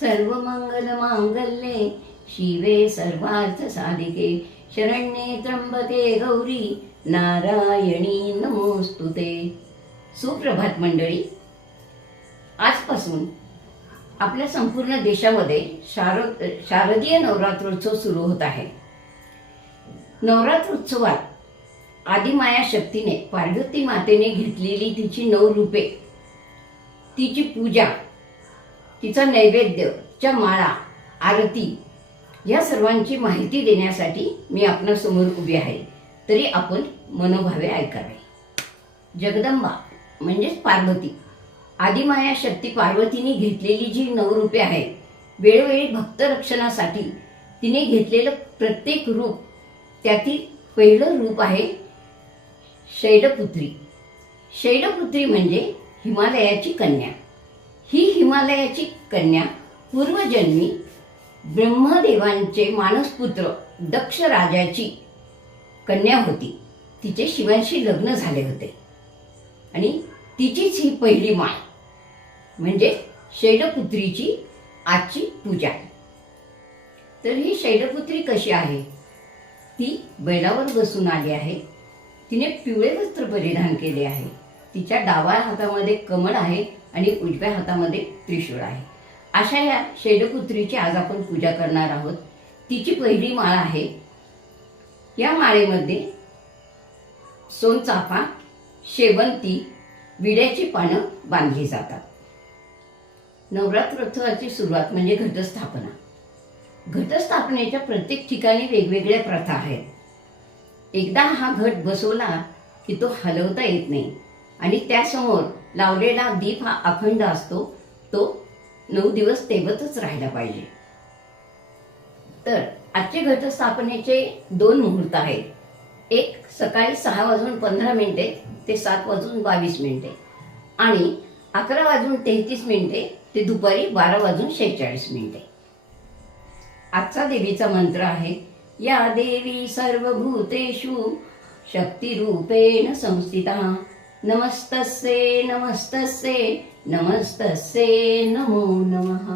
सर्वमंगलमांगल्ये शिवे सर्वार्थसाधिके शरण्ये त्र्यंबके गौरी नारायणी नमोस्तुते। सुप्रभात मंडळी, आजपासून आपल्या संपूर्ण देशामध्ये शारदीय नवरात्रोत्सव सुरू होत आहे। नवरात्रोत्सवात आदिमाया शक्तीने पार्वती मातेने घेतलेली तिची 9 रूपे, तिची पूजा, तिचा नैवेद्य, च्या माळा, आरती या सर्वांची माहिती देण्यासाठी मी आपणासमोर उभी आहे। तरी आपण मनोभावे ऐकावे। जगदंबा म्हणजेच पार्वती, आदिमाया शक्ती पार्वतीने घेतलेली जी 9 रूपे आहेत, वेळोवेळी भक्त रक्षणासाठी तिने घेतलेलं प्रत्येक रूप, त्यातील पहिलं रूप आहे शैलपुत्री। शैलपुत्री म्हणजे हिमालयाची कन्या। ही हिमालयाची कन्या पूर्वजन्मी ब्रह्मदेवांचे मानसपुत्र दक्ष राजाची कन्या होती। तिचे शिवांशी लग्न झाले होते आणि तिचीच ही पहिली माळ म्हणजे शैलपुत्रीची आजची पूजा। तर ही शैलपुत्री कशी आहे? ती बैलावर बसून आली आहे। तिने पिवळे वस्त्र परिधान केले आहे। तिच्या डाव्या हातामध्ये कमळ आहे आणि उजव्या हातामध्ये त्रिशूळ आहे। अशा या शैलपुत्रीची आज आपण पूजा करणार आहोत। तिची पहिली माळ आहे। या माळेमध्ये सोनचाफा, शेवंती, विड्याची पानं बांधली जातात। नवरात्रोत्सवाची सुरुवात म्हणजे घटस्थापना। घटस्थापनेच्या प्रत्येक ठिकाणी वेगवेगळ्या प्रथा आहेत। एकदा हा घट बसवला की तो हलवता येत नाही आणि त्यासमोर लावलेला दीप हा अखंड असतो। तो 9 दिवस तेवतच राहिला पाहिजे। तर आजचे घटस्थापनेचे 2 मुहूर्त आहेत। एक सकाळी 6:15 ते 7:22 आणि 11:33 ते दुपारी 12:46। आजचा देवीचा मंत्र आहे, या देवी सर्वभूतेषु शक्तिरूपेण संस्थिता नमस्तस्ये नमस्तस्ये नमस्तस्ये नमो नमः।